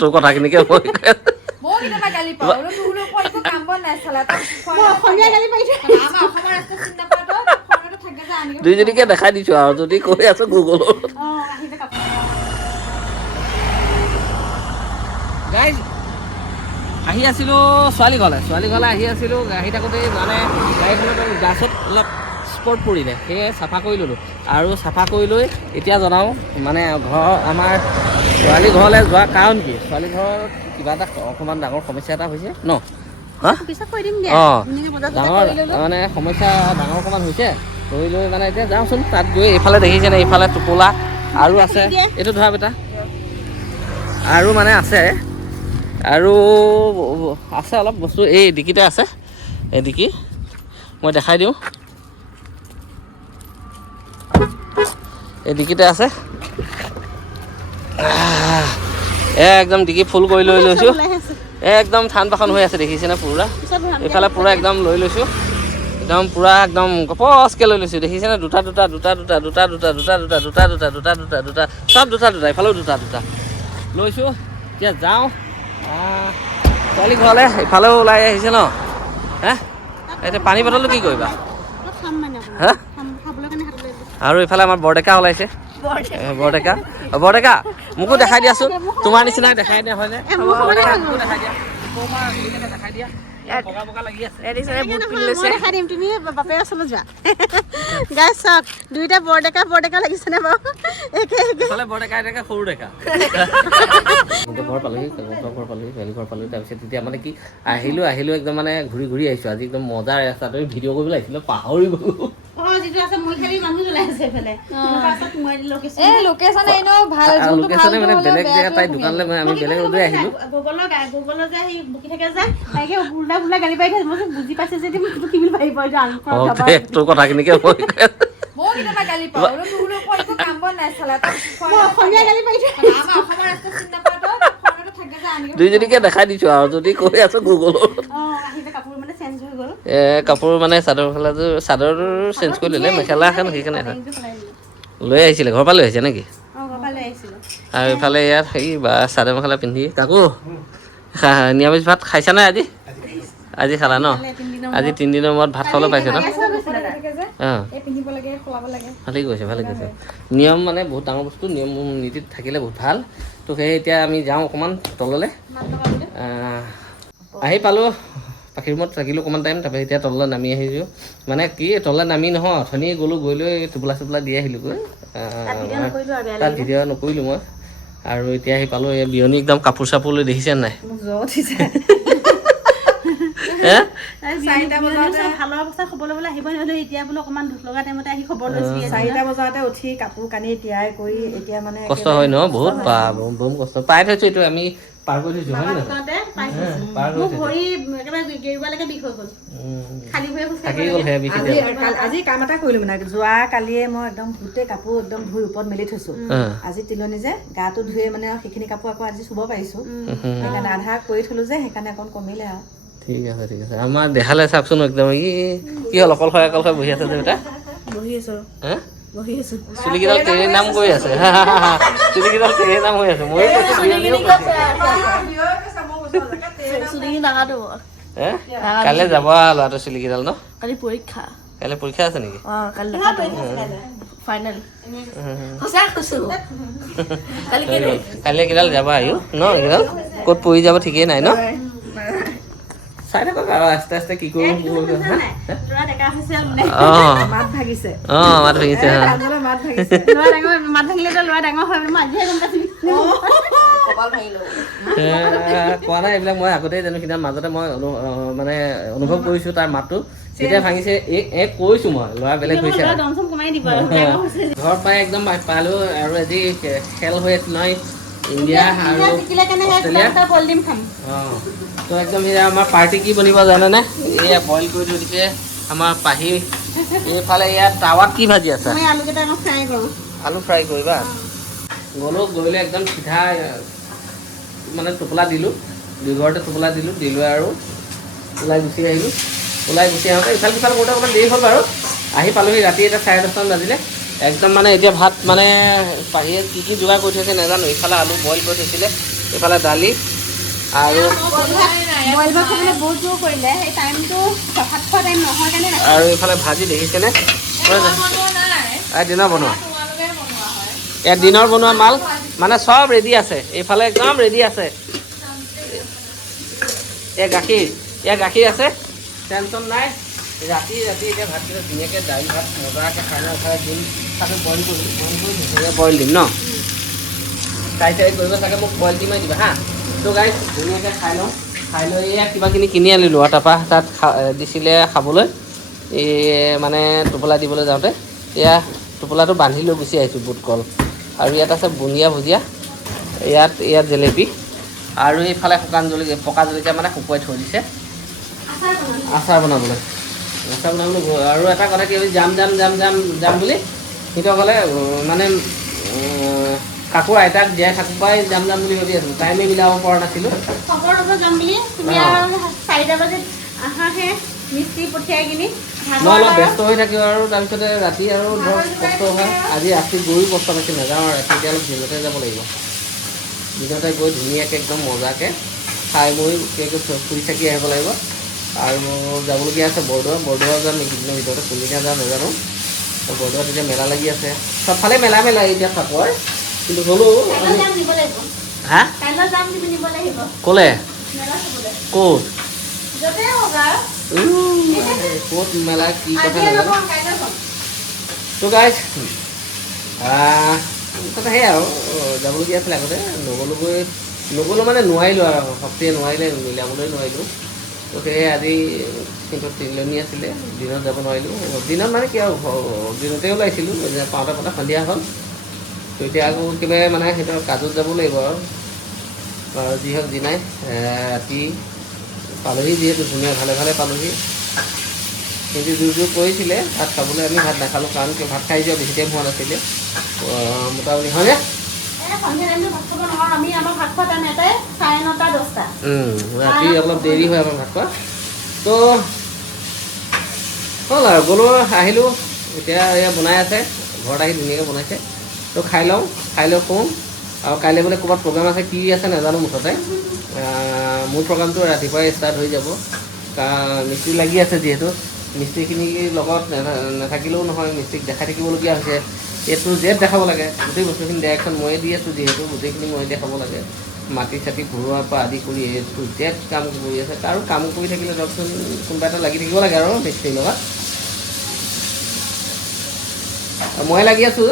তোৰ কথাখিনিকে দুইজনীকে দেখাই দিছো আৰু যদি কৈ আছো গুগলত আহি আছিলোঁ ছোৱালী ঘৰলৈ আহি আছিলোঁ আহি থাকোঁতে মানে গাড়ীখনত গাছত অলপ স্পট পৰিলে সেয়ে চাফা কৰি ল'লোঁ আৰু চাফা কৰি লৈ এতিয়া জনাওঁ মানে আমাৰ ছোৱালী ঘৰলৈ যোৱা কাৰণ কি ছোৱালী ঘৰত কিবা এটা অকণমান ডাঙৰ সমস্যা এটা হৈছে ন অঁ ডাঙৰ মানে সমস্যা ডাঙৰ অকণমান হৈছে কৰি লৈ মানে এতিয়া যাওঁচোন তাত গৈ এইফালে দেখিছেনে এইফালে টোপোলা আৰু আছে এইটো ধৰা বেটা আৰু মানে আছে আৰু আছে অলপ বস্তু এই ডিকিতে আছে এই ডিকি মই দেখাই দিওঁ এই ডিকিতে আছে একদম ডিকি ফুল কৰি লৈ লৈছোঁ একদম ঠান বাখন হৈ আছে দেখিছেনে পুৰা এইফালে পুৰা একদম লৈ লৈছোঁ একদম পুৰা একদম গপচকৈ লৈ লৈছোঁ দেখিছেনে দুটা চব দুটা এইফালেও দুটা লৈছোঁ এতিয়া যাওঁ ছোৱালী ঘৰলৈ ইফালেও ওলাই আহিছে ন হে এতিয়া পানী বটলটো কি কৰিবা হা আৰু ইফালে আমাৰ বৰডেকা ওলাইছে বৰডেকা মোকো দেখাই দিয়াচোন তোমাৰ নিচিনাই দেখাই দিয়া হয়নে দেখাই দিয়া দেখাই দিয়া দুইটা বৰডেকা লাগিছে নে বাৰু বৰডেকা সৰু ডেকা ঘৰ পালোহি তাৰপিছত তেতিয়া মানে কি আহিলোঁ একদম মানে ঘূৰি আহিছোঁ আজি একদম মজাৰ ৰাস্তাটো ভিডিঅ' কৰিবলৈ আহিছিলোঁ পাহৰি গ'লোঁ বেলেগ জেগা তাই দোকানলৈ আমি বেলেগ ৰ'দে আহিলোঁ তোৰ কথাখিনিকে দুইজনীকে দেখাই দিছো আৰু যদি কৈ আছো গুগলত কাপোৰ মানে চাদৰটো চেঞ্জ কৰি ল'লে মেখেলা এখন সেইকাৰণে লৈ আহিছিলে ঘৰৰ পৰা লৈ আহিছে নেকি আৰু ইফালে ইয়াত হেৰি বা চাদৰ মেখেলা পিন্ধি কাকো নিৰামিষ ভাত খাইছানে আজি খালা ন আজি 3 দিনৰ মূৰত ভাত খাবলৈ পাইছে ন ভালেই কৈছে নিয়ম মানে বহুত ডাঙৰ বস্তু নিয়ম নীতিত থাকিলে বহুত ভাল তো সেই এতিয়া আমি যাওঁ অকণমান তললৈ আহি পালোঁ পাখি ৰুমত থাকিলোঁ অকণমান টাইম তাৰপৰা এতিয়া তললৈ নামি আহিছোঁ মানে কি তললৈ নামি নহয় অথনি গ'লোঁ গৈ লৈ টোপোলা দি আহিলোঁগৈ তাত ভিডিঅ' নকৰিলোঁ মই আৰু এতিয়া আহি পালোঁ এই বিয়নী একদম কাপোৰ চাপোৰ লৈ দেখিছে নাই কষ্ট হয় ন বহুত বম কষ্ট পাই থৈছো এইটো আমি পাৰ কৰি থৈছো হয় আজি কাম এটা কৰিলো মানে যোৱা কালিয়ে মই একদম গোটেই কাপোৰ একদম ধুই ওপৰত মেলি থৈছো আজি তিলনি যে গাটো ধুয়ে মানে সেইখিনি কাপোৰ আকৌ আজি চুব পাৰিছো সেইকাৰণে আধা কৰি থলো যে সেইকাৰণে অকণ কমিলে আৰু ঠিক আছে আমাৰ দেখালে চাওকচোন একদম কি হ'ল অকলশৰে বহি আছে যে বেটা চুলিকেইডাল তেৰে নাম কৰি আছে চুলিকেইডাল তেৰে নাম হৈ আছে মই কাইলৈ যাব ল'ৰাটোৰ চুলিকেইডাল ন কাইলৈ পৰীক্ষা আছে নেকি কাইলৈ কেইডাল যাবা ন এইকেইডাল ক'ত পৰি যাব ঠিকেই নাই ন চাই থাকক আৰু আস্তে আস্তে কি কৰোঁ মাত ভাগিছে কোৱা নাই এইবিলাক মই আগতেই জানো সিদিনা মাজতে মই মানে অনুভৱ কৰিছোঁ তাৰ মাতটো যেতিয়া ভাঙিছে কৈছোঁ মই ল'ৰা বেলেগ হৈছে ঘৰত পাই একদম পালোঁ আৰু আজি খেল হৈ আছে নহয় ইণ্ডিয়া আৰু তো একদম সেয়া আমাৰ পাৰ্টি কি বনিব জানেনে এয়া বইল কৰি থৈ দিছে আমাৰ পাহি এইফালে ইয়াত টাৱাত কি ভাজি আছে আলু ফ্ৰাই কৰিবা গ'লোঁ গ'লে একদম চিধা মানে টোপোলা দিলোঁ দুঘৰতে টোপোলা দিলোঁ দি লৈ আৰু ওলাই গুচি আহিলোঁ ওলাই গুচি আহোঁতে ইফাল সিফাল কৰোঁতে অকণমান দেৰি হ'ল বাৰু আহি পালোঁহি ৰাতি এটা 10:30 বাজিলে একদম মানে এতিয়া ভাত মানে পাহিয়ে কি যোগাৰ কৰি থৈছে নাজানো। ইফালে আলু বইল কৰি থৈছিলে, ইফালে দালি আৰু আৰু ইফালে ভাজি দেখিছেনে? দিনৰ বনোৱা ইয়াত দিনৰ বনোৱা মাল মানে চব ৰেডি আছে। এইফালে একদম ৰেডি আছে। ইয়াৰ গাখীৰ আছে, টেনশ্যন নাই। ৰাতি এতিয়া ভাতকেইটা ধুনীয়াকৈ দাইল ভাত মজাকৈ খাই লওঁ। খাই দিম তাকে বইল কৰি ধুনীয়াকৈ বইল দিম ন। চাই কৰিব চাগে মোক বইল দিমেই দিবা হা। তো গাইছ ধুনীয়াকৈ খাই লওঁ। খাই লৈ এয়া কিবাখিনি কিনি আনিলোঁ আৰু তাৰপৰা তাত দিছিলে খাবলৈ। এই মানে টোপোলা দিবলৈ যাওঁতে এয়া টোপোলাটো বান্ধি লৈ গুচি আহিছোঁ বুট কল। আৰু ইয়াত আছে বুন্দিয়া ভুজিয়া, ইয়াত জেলেপি আৰু এইফালে শুকান জলকীয়া পকা জলকীয়া মানে শুকুৱাই থৈ দিছে আচাৰ বনাবলৈ। আৰু এটা কথা কি যাম বুলি সিহঁতসকলে মানে কাকো আইতাক জীয়াই থাকোঁ পাই যাম বুলি ভাবি আছিলোঁ। টাইমে মিলাব পৰা নাছিলোঁ। খবৰ ল'ব যাম বুলি তুমি 4টা বজাত আহাহে মিস্ত্ৰী পঠিয়াই কিনি মই অলপ ব্যস্ত হৈ থাকিব আৰু তাৰপিছতে ৰাতি আৰু ধৰক কষ্ট হয়। আজি ৰাতি গৈও কষ্ট পাইছোঁ, নাযাওঁ আৰু ৰাতি এতিয়া অলপ দিনতে যাব লাগিব। দিনতে গৈ ধুনীয়াকৈ একদম মজাকৈ খাই বৈ ফুৰি চাকি আহিব লাগিব। আৰু যাবলগীয়া আছে বৰদোৱা যাম এইকেইদিনৰ ভিতৰতে, কোনদিনা যাম নাজানো। বৰদোৱাত এতিয়া মেলা লাগি আছে, চবফালে মেলা এতিয়া চাপৰ। কিন্তু হ'লেও হা ক'লে ক'ত ক'ত মেলা কি কথা নাজানো। তো গাইজ কথা সেয়াই আৰু যাবলগীয়া আছিলে আগতে নগ'লো মানে নোৱাৰিলোঁ আৰু শক্তিয়ে নোৱাৰিলে, মিলাবলৈ নোৱাৰিলোঁ। তো সেয়ে আজি কিন্তু তিনিজনী আছিলে, দিনত যাব নোৱাৰিলোঁ। দিনত মানে কি আৰু দিনতে ওলাইছিলোঁ, পাওঁতে সন্ধিয়া হ'ল। তো এতিয়া আকৌ কিবা মানে সিহঁতৰ কাজত যাব লাগিব আৰু যি হওক যি নাই ৰাতি পালোহি, যিহেতু ধুনীয়া ভালে পালোহি। কিন্তু জোৰ কৰিছিলে ভাত খাবলৈ, আমি ভাত নাখালোঁ কাৰণ ভাত খাই যোৱা বেছি টাইম হোৱা নাছিলে মোটামুটি, হয়নে? ৰাতি অলপ দেৰি হয় আমাৰ ভাত খোৱা। তো হ'ল আৰু গ'লোঁ আহিলোঁ। এতিয়া এয়া বনাই আছে, ঘৰত আহি ধুনীয়াকৈ বনাইছে। তো খাই লওঁ, খাই লৈ শুওঁ। আৰু কাইলৈ বোলে ক'ৰবাত প্ৰগ্ৰাম আছে, কি আছে নাজানো। মুঠতে মোৰ প্ৰগ্ৰামটো ৰাতিপুৱাই ষ্টাৰ্ট হৈ যাব। মিস্ত্ৰী লাগি আছে যিহেতু, মিস্ত্ৰীখিনিৰ লগত নাথাকিলেও নহয়, মিস্ত্ৰীক দেখাই থাকিবলগীয়া হৈছে। এইটো জেদ দেখাব লাগে, গোটেই বস্তুখিনি ডাইৰেকশ্যন ময়ে দি আছোঁ যিহেতু, গোটেইখিনি ময়ে দেখাব লাগে। মাটি চাটি ভৰোৱাৰ পৰা আদি কৰি এইটো জেদ কাম কৰি আছে। আৰু কাম কৰি থাকিলে ধৰকচোন কোনোবা এটা লাগি থাকিব লাগে আৰু মিস্ত্ৰীৰ লগত। মই লাগি আছোঁ।